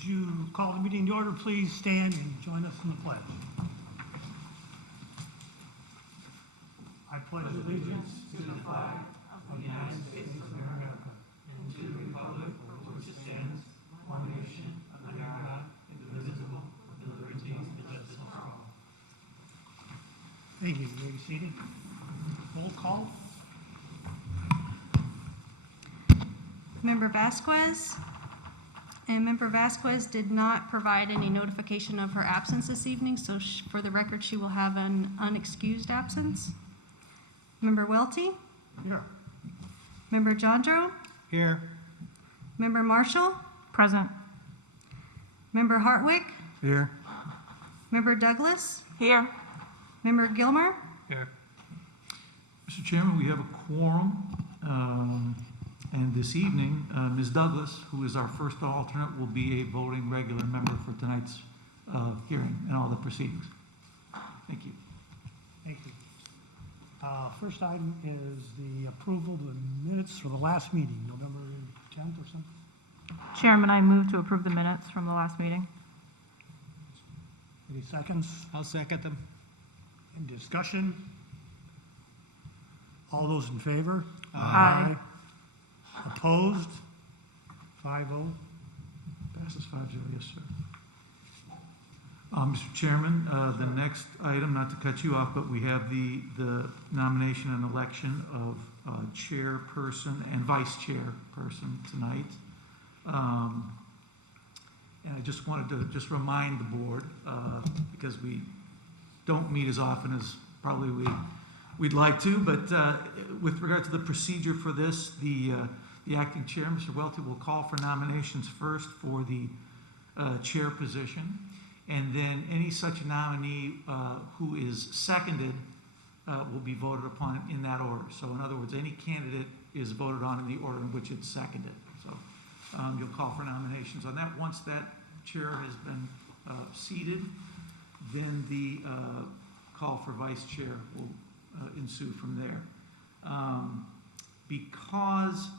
Would you call the meeting to order, please stand and join us in the pledge. I pledge allegiance to the flag of the United States of America and to the republic for which it stands, one nation, under God, indivisible, with liberty and justice for all. Thank you. You may be seated. Roll call. Member Vasquez. And Member Vasquez did not provide any notification of her absence this evening, so for the record, she will have an unexcused absence. Member Welty. Here. Member Jandro. Here. Member Marshall. Present. Member Hartwick. Here. Member Douglas. Here. Member Gilmer. Here. Mr. Chairman, we have a quorum, and this evening, Ms. Douglas, who is our first alternate, will be a voting regular member for tonight's hearing and all the proceedings. Thank you. Thank you. First item is the approval of the minutes for the last meeting, November 10th or something. Chairman, I move to approve the minutes from the last meeting. Any seconds? I'll second them. Any discussion? All those in favor? Aye. Opposed? 5-0. Passes 5-0, yes, sir. Mr. Chairman, the next item, not to cut you off, but we have the nomination and election of chairperson and vice chairperson tonight. And I just wanted to just remind the board, because we don't meet as often as probably we'd like to, but with regard to the procedure for this, the acting chair, Mr. Welty, will call for nominations first for the chair position, and then any such nominee who is seconded will be voted upon in that order. So in other words, any candidate is voted on in the order in which it's seconded. So you'll call for nominations on that. Once that chair has been seated, then the call for vice chair will ensue from there. Because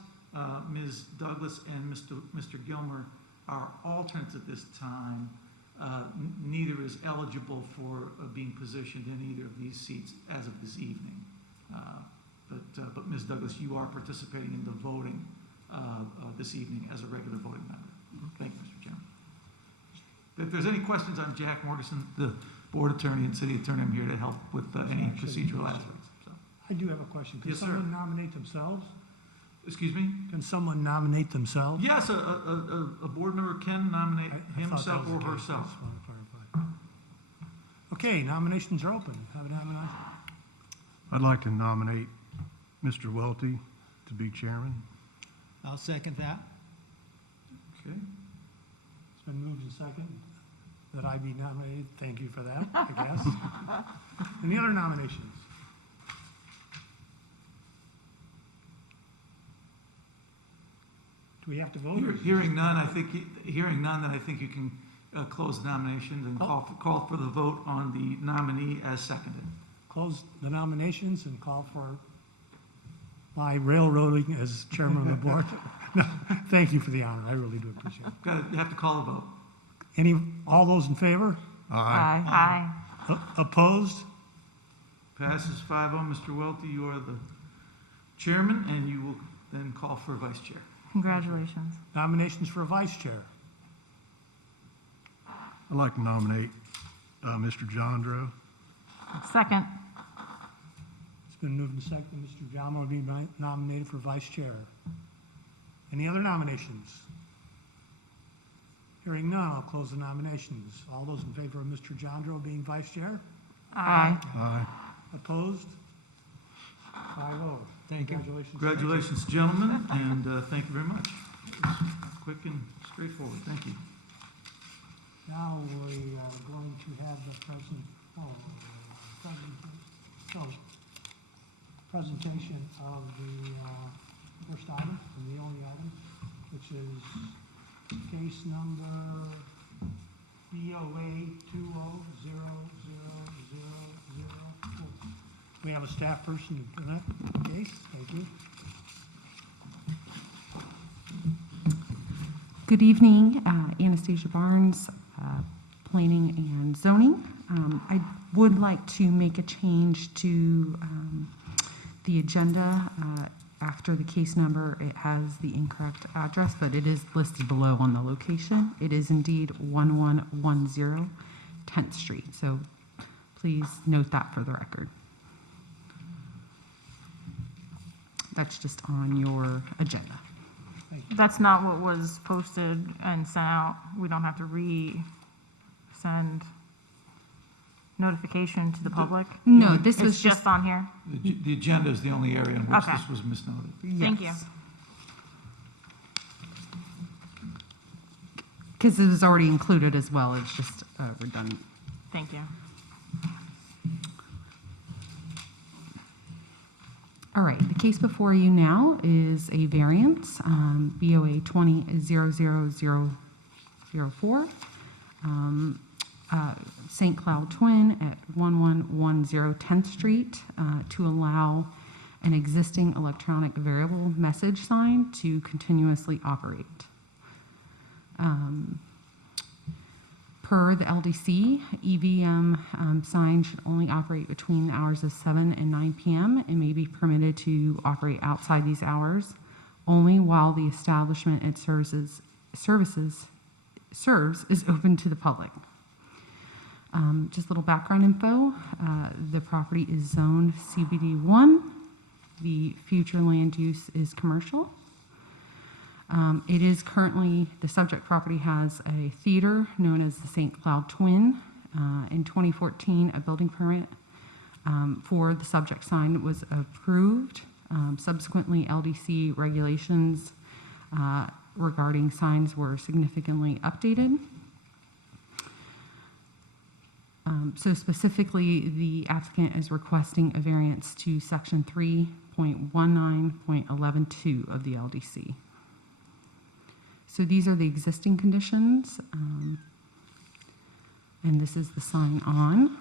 Ms. Douglas and Mr. Gilmer are alternates at this time, neither is eligible for being positioned in either of these seats as of this evening. But Ms. Douglas, you are participating in the voting this evening as a regular voting member. Thank you, Mr. Chairman. If there's any questions on Jack Morrison, the board attorney and city attorney, I'm here to help with any procedural aspects. So. I do have a question. Can Yes, sir. someone nominate themselves? Excuse me? Can someone nominate themselves? Yes, a board member can nominate I thought himself that was or the case. I herself. just wanted to clarify. Okay, nominations are open. Have a nomination. I'd like to nominate Mr. Welty to be chairman. I'll second that. Okay. It's been moved and second that I be nominated. Thank you for that, I guess. Any other nominations? Do we have to vote? Hearing none, then I think you can close the nominations and call for the vote on the nominee as seconded. Close the nominations and call for my railroading as chairman of the board. No, thank you for the honor. I really do appreciate it. You have to call a vote. All those in favor? Aye. Opposed? Passes 5-0. Mr. Welty, you are the chairman, and you will then call for a vice chair. Congratulations. Nominations for a vice chair. I'd like to nominate Mr. Jandro. Second. It's been moved and seconded. Mr. Jama will be nominated for vice chair. Any other nominations? Hearing none, I'll close the nominations. All those in favor of Mr. Jandro being vice chair? Aye. Aye. Opposed? 5-0. Thank you. Congratulations. Congratulations, gentlemen, and thank you very much. It was quick and straightforward. Thank you. Now we are going to have the presentation of the first item, and the only item, which is case number BOA 200004. We have a staff person to present the case. Thank you. Good evening, Anastasia Barnes, Planning and Zoning. I would like to make a change to the agenda. After the case number, it has the incorrect address, but it is listed below on the location. It is indeed 1110 10th Street, so please note that for the record. That's just on your agenda. That's not what was posted and sent out. We don't have to re-send notification to the public? No, this was It's just on here? The agenda is the only area in which Okay. this was misnoted. Thank you. Because it was already included as well, it's just redundant. Thank you. All right, the case before you now is a variance, BOA 20-00004, St. Cloud Twin at 1110 10th Street to allow an existing electronic variable message sign to continuously operate. Per the LDC, EVM signs should only operate between the hours of 7 and 9 p.m. and may be permitted to operate outside these hours only while the establishment it serves is open to the public. Just a little background info. The property is zoned CBD1. The future land use is commercial. It is currently, the subject property has a theater known as the St. Cloud Twin. In 2014, a building permit for the subject sign was approved. Subsequently, LDC regulations regarding signs were significantly updated. So specifically, the applicant is requesting a variance to section 3.19.112 of the LDC. So these are the existing conditions, and this is the sign on.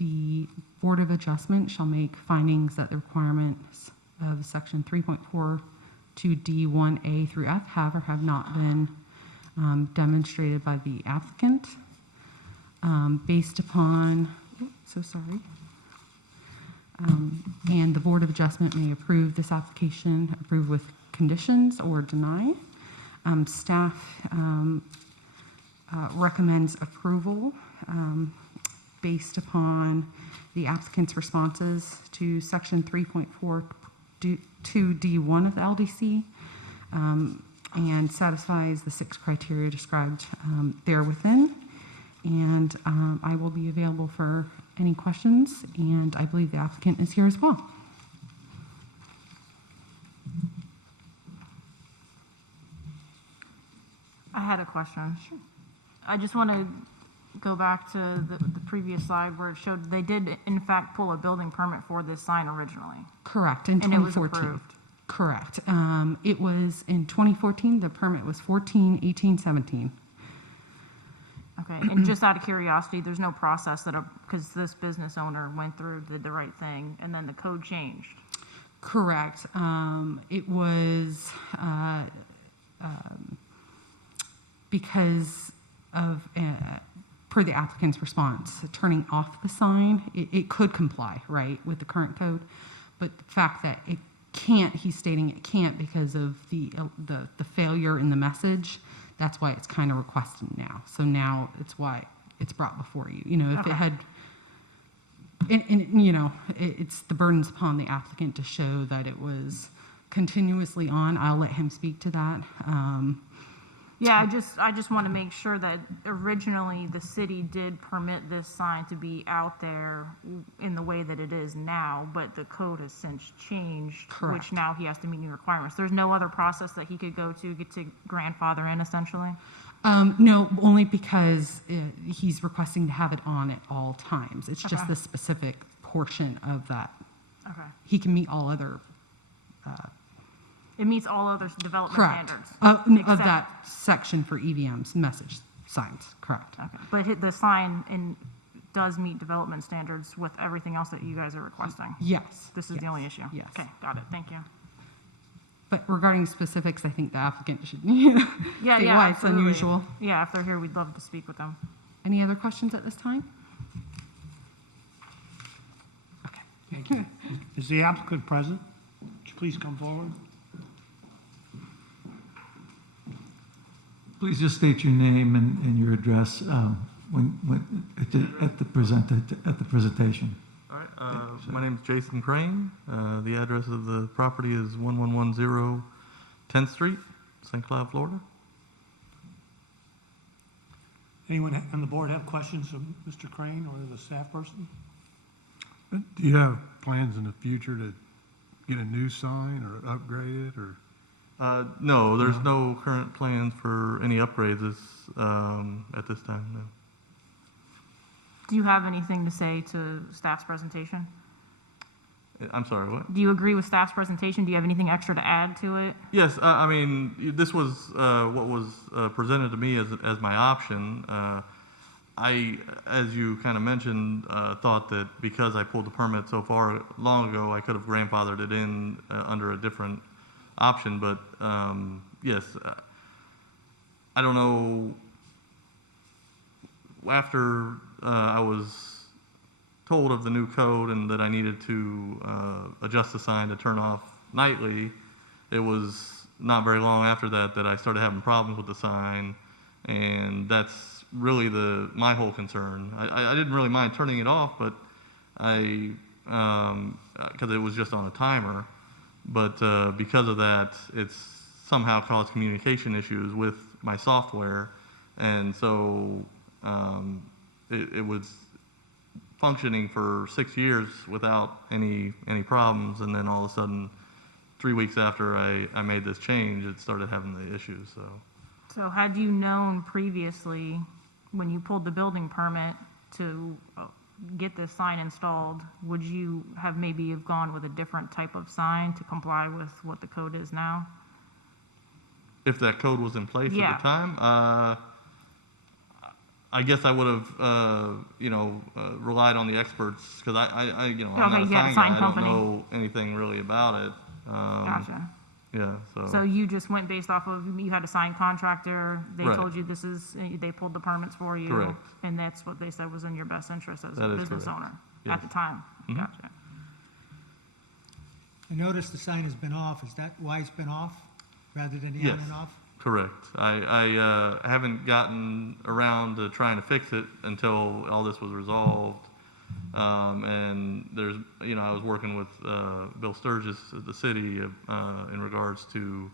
The Board of Adjustment shall make findings that the requirements of section 3.42D1A through F have or have not been demonstrated by the applicant. Based upon, and the Board of Adjustment may approve this application, approve with conditions or deny. Staff recommends approval based upon the applicant's responses to section 3.42D1 of the LDC and satisfies the 6 criteria described there within. And I will be available for any questions, and I believe the applicant is here as well. I had a question. Sure. I just want to go back to the previous slide where it showed they did in fact pull a building permit for this sign originally. Correct, in And it was 2014. approved. Correct. It was in 2014, the permit was 14, 18, 17. Okay, and just out of curiosity, there's no process that, because this business owner went through, did the right thing, and then the code changed. Correct. It was because of, per the applicant's response, turning off the sign, it could comply, right, with the current code, but the fact that it can't, he's stating it can't because of the failure in the message. That's why it's kind of requested now. So now it's why it's brought before you. You know, if Okay. it had, and you know, it's the burdens upon the applicant to show that it was continuously on. I'll let him speak to that. Yeah, I just want to make sure that originally the city did permit this sign to be out there in the way that it is now, but the code has since changed, Correct. which now he has to meet new requirements. There's no other process that he could go to get to grandfather in, essentially? No, only because he's requesting to have it on at all times. It's just Okay. the specific portion of that. Okay. He can meet all other, It meets all other development correct, standards? of except- that section for EVMs, message signs, correct. Okay, but the sign does meet development standards with everything else that you guys are requesting? Yes. This is the yes, only issue? Yes. Okay, got it, thank you. But regarding specifics, I think the applicant should Yeah, state yeah, why it's absolutely. unusual. Yeah, if they're here, we'd love to speak with them. Any other questions at this time? Thank you. Is the applicant present? Would you please come forward? Please just state your name and your address at the presentation. All right, my name is Jason Crane. The address of the property is 1110 10th Street, St. Cloud, Florida. Anyone on the board have questions of Mr. Crane or the staff person? Do you have plans in the future to get a new sign or upgrade it, or? No, there's no current plans for any upgrades at this time, no. Do you have anything to say to staff's presentation? I'm sorry, what? Do you agree with staff's presentation? Do you have anything extra to add to it? Yes, I mean, this was what was presented to me as my option. I, as you kind of mentioned, thought that because I pulled the permit so far long ago, I could have grandfathered it in under a different option, but yes, I don't know. After I was told of the new code and that I needed to adjust the sign to turn off nightly, it was not very long after that that I started having problems with the sign, and that's really my whole concern. I didn't really mind turning it off, but because it was just on a timer, but because of that, it's somehow caused communication issues with my software, and so it was functioning for 6 years without any problems, and then all of a sudden, 3 weeks after I made this change, it started having the issues. So had you known previously, when you pulled the building permit to get this sign installed, would you have maybe gone with a different type of sign to comply with what the code is now? If that code was in place Yeah. at the time, I guess I would have, relied on the experts, because I'm not a Okay, sign you had guy. a sign I don't company. know anything really about it. Gotcha. Yeah, So you just went based off of, you had a signed contractor, they Right. told you this is, they pulled the permits for you? Correct. And that's what they said was in your best interest as a That is business correct. owner Yes. at the time? Mhm. Gotcha. I noticed the sign has been off. Is that why it's been off rather than the on Yes. and off? correct. I haven't gotten around to trying to fix it until all this was resolved. And there's, I was working with Bill Sturgis at the city in regards to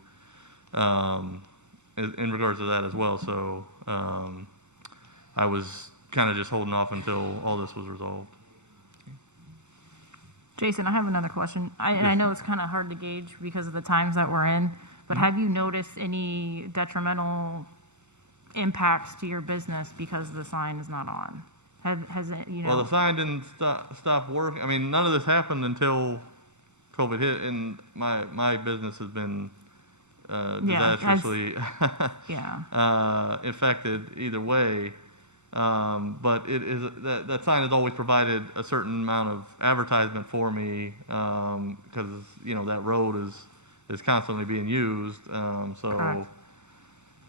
that as well. So I was kind of just holding off until all this was resolved. Jason, I have another question. And I know it's kind of hard to gauge because of the times that we're in, but have you noticed any detrimental impacts to your business because the sign is not on? Has it, Well, the sign didn't stop working. I mean, none of this happened until COVID hit, and my business has been Yeah, disastrously yeah. affected either way. But it is that sign has always provided a certain amount of advertisement for me because that road is constantly being used. So Correct.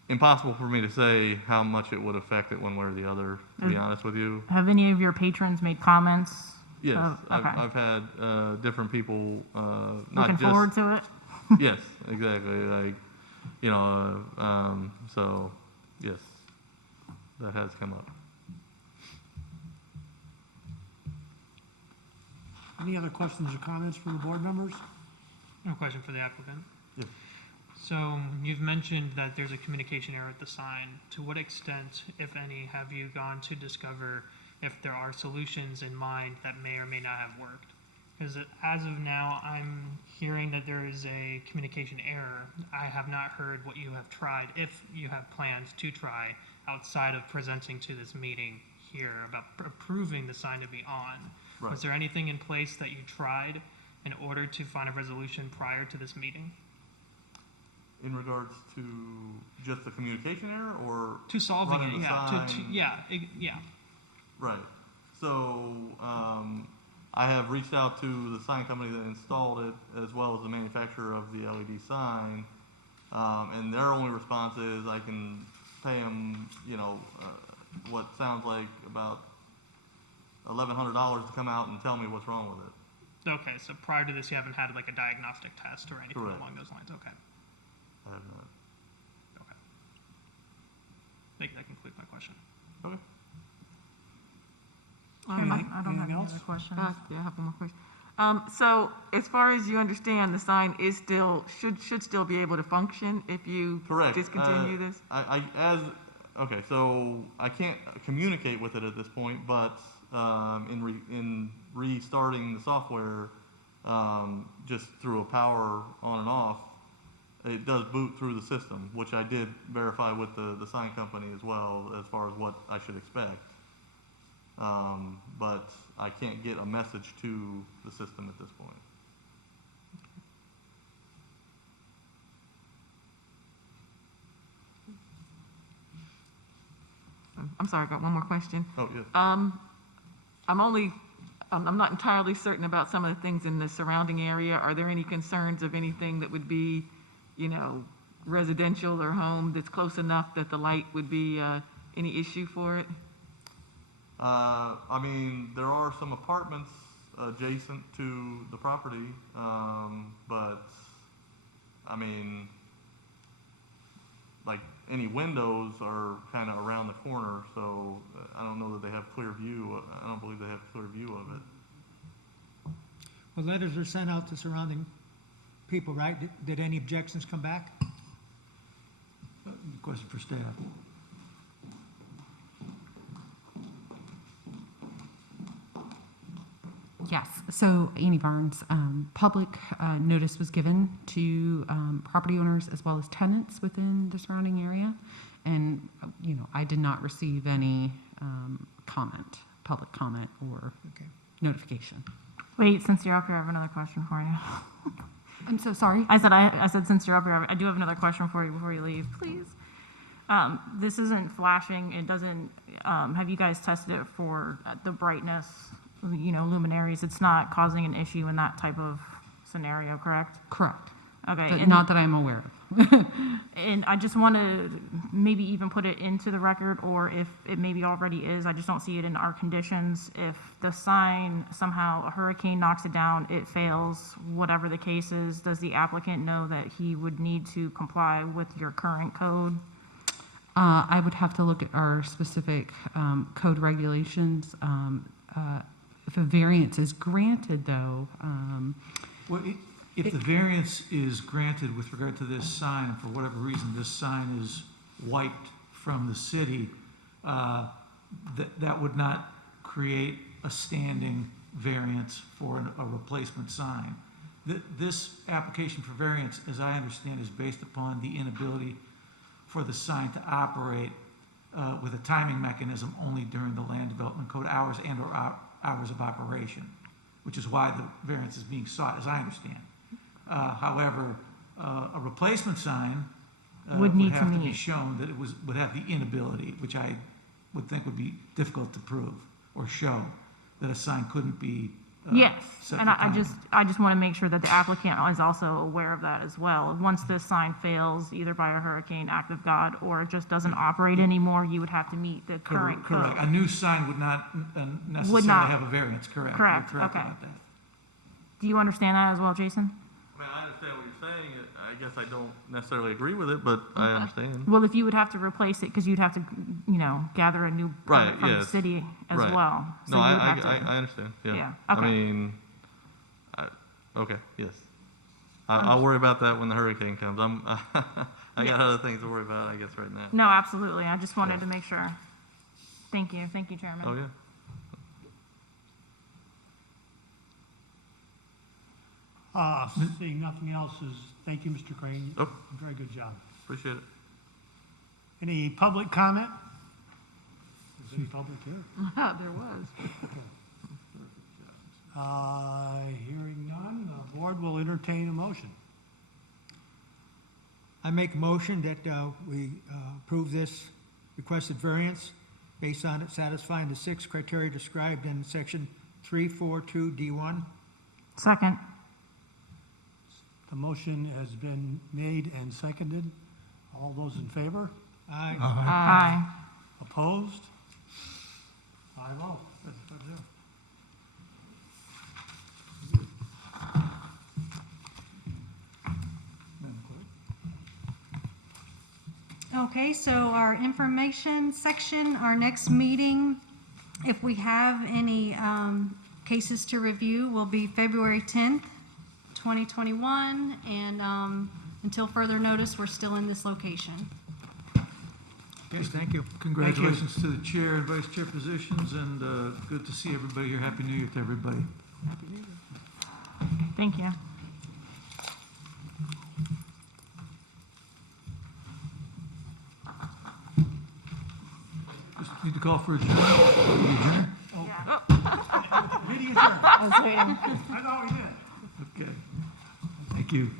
impossible for me to say how much it would affect it one way or the other. To be honest with you. Have any of your patrons made comments? Yes, Okay. I've had different people, not Looking just. forward to it? Yes, exactly. Like, so yes, that has come up. Any other questions or comments from the board members? No question for the applicant. Yes. So you've mentioned that there's a communication error at the sign. To what extent, if any, have you gone to discover if there are solutions in mind that may or may not have worked? Because as of now, I'm hearing that there is a communication error. I have not heard what you have tried, if you have plans to try, outside of presenting to this meeting here about approving the sign to be on. Right. Was there anything in place that you tried in order to find a resolution prior to this meeting? In regards to just the communication error, or To solving running it, the yeah. sign? Yeah. Right. So I have reached out to the sign company that installed it, as well as the manufacturer of the LED sign, and their only response is I can pay them, what sounds like about $1,100 to come out and tell me what's wrong with it. Okay, so prior to this, you haven't had like a diagnostic test or anything Correct. along those lines. Okay. I have not. Okay. I think that concludes my question. Okay. Chairman, Anything- I don't have anything any else? other questions. Yeah, I have one more question. So as far as you understand, the sign is still, should still be able to function if you Correct. discontinue this? Okay, so I can't communicate with it at this point, but in restarting the software, just through a power on and off, it does boot through the system, which I did verify with the sign company as well, as far as what I should expect. But I can't get a message to the system at this point. I'm sorry, I got one more question. Oh, yes. I'm not entirely certain about some of the things in the surrounding area. Are there any concerns of anything that would be, residential or home that's close enough that the light would be any issue for it? I mean, there are some apartments adjacent to the property, but, I mean, like, any windows are kind of around the corner, so I don't know that they have clear view. I don't believe they have clear view of it. Well, letters were sent out to surrounding people, right? Did any objections come back? Question for staff. Yes, so Annie Barnes, public notice was given to property owners as well as tenants within the surrounding area. And, I did not receive any public comment or Okay. notification. Wait, since you're up here, I have another question for you. I'm so sorry. I said since you're up here, I do have another question for you before you leave, please. This isn't flashing. It doesn't. Have you guys tested it for the brightness? Luminaries. It's not causing an issue in that type of scenario, correct? Correct. Okay. But and- not that I'm aware of. And I just want to maybe even put it into the record, or if it maybe already is, I just don't see it in our conditions. If the sign, somehow a hurricane knocks it down, it fails, whatever the case is, does the applicant know that he would need to comply with your current code? I would have to look at our specific code regulations. If a variance is granted, though, Well, if the variance is granted with regard to this sign, and for whatever reason this sign is wiped from the city, that would not create a standing variance for a replacement sign. This application for variance, as I understand, is based upon the inability for the sign to operate with a timing mechanism only during the land development code hours and/or hours of operation, which is why the variance is being sought, as I understand. However, a replacement sign Would need to have to be meet. shown that would have the inability, which I would think would be difficult to prove or show, that a sign couldn't be Yes, set and for I just want to make sure that the applicant is also aware of that as well. Once this sign fails, either by a hurricane, act of God, or it just doesn't operate anymore, you would have to meet the current code. Correct. A new sign would not necessarily not. have a variance, correct? Correct, You're correct okay. about that. Do you understand that as well, Jason? I mean, I understand what you're saying. I guess I don't necessarily agree with it, but I understand. Well, if you would have to replace it, because you'd have to, gather a new Right, permit from the yes. city as Right. well. So No, you would I have to- understand, yeah. Yeah, I okay. mean, okay, yes. I'll worry about that when the hurricane comes. I got other things to worry about, I guess, right now. No, absolutely. I just wanted Yeah. to make sure. Thank you, Chairman. Oh, yeah. Seeing nothing else thank you, Mr. Crane. Oh. Very good job. Appreciate it. Any public comment? Is there any public here? There was. Hearing none, the board will entertain a motion. I make a motion that we approve this requested variance based on it satisfying the 6 criteria described in section 342D1. Second. The motion has been made and seconded. All those in favor? Aye. Aye. Opposed? 5-0. That's 5-0. Madam Clerk? Okay, so our information section, our next meeting, if we have any cases to review, will be February 10th, 2021, and until further notice, we're still in this location. Okay, thank you. Congratulations to the chair and vice chair positions, and good to see everybody here. Happy New Year to everybody. Thank you. Just need to call for adjournment. Adjourn? Meeting adjourned. I was waiting. I thought we did. Okay. Thank you.